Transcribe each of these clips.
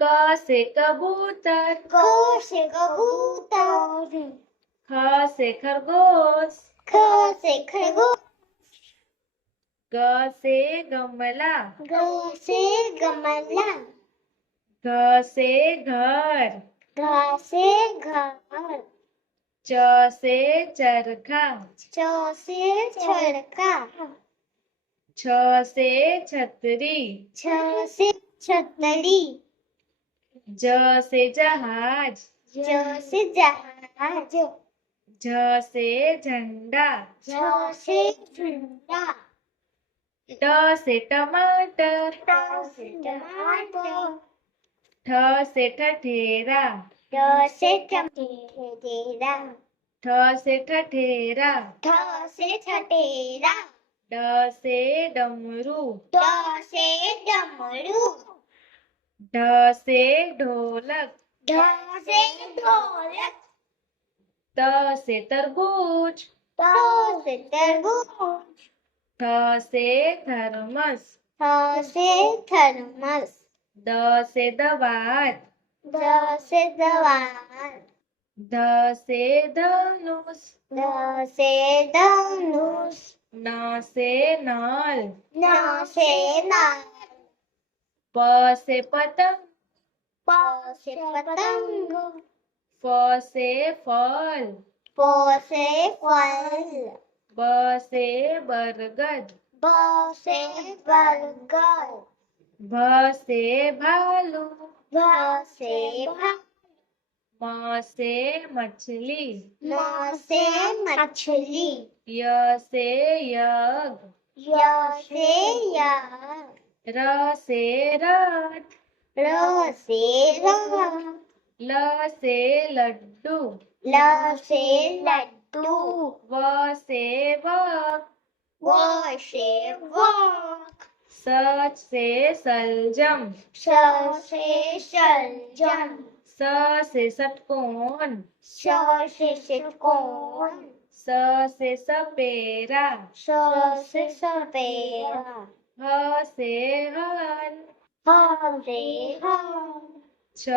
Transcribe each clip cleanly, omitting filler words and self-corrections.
क से कबूतर, क से कबूतर, ख से खरगोश, ख से खरगोश, ग से गमला, ग से गमला, घ से घर, घ से घर, च से चरखा, च से चरखा, छ से छतरी, छ से छतरी, ज से जहाज, ज से जहाज, झ से झंडा, झ से झंडा, ट से टमाटर, ट से टमाटर, ठ से ठठेरा, ठ से ठठेरा, ठ से ठठेरा, ठ से ठठेरा, ड से डमरू, ड से डमरू, ढ से ढोलक, ढ से ढोलक, त से तरबूज, त से तरबूज, थ से थर्मस, थ से थर्मस, द से दवात, द से दवात, ध से धनुष, ध से धनुष, न से नल, न से नल, प से पतंग, प से पतंग, फ से फल, फ से फल, ब से बरगद, ब से बरगद, भ से भालू, भ से भालू, म से मछली, म से मछली, य से यज्ञ, य से यज्ञ, र से रथ, र से रथ, ल से लड्डू, ल से लड्डू, व से वक, व से वक, स से सलजम, स से सलजम, स से षटकोण, स से षटकोण, स से सपेरा, स से सपेरा, ह से हल, ह से हल, छ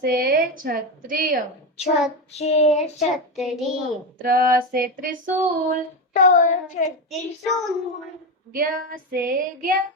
से क्षत्रिय, छ से छतरी, त्र से त्रिशूल, त से त्रिशूल, ज्ञ से ज्ञान,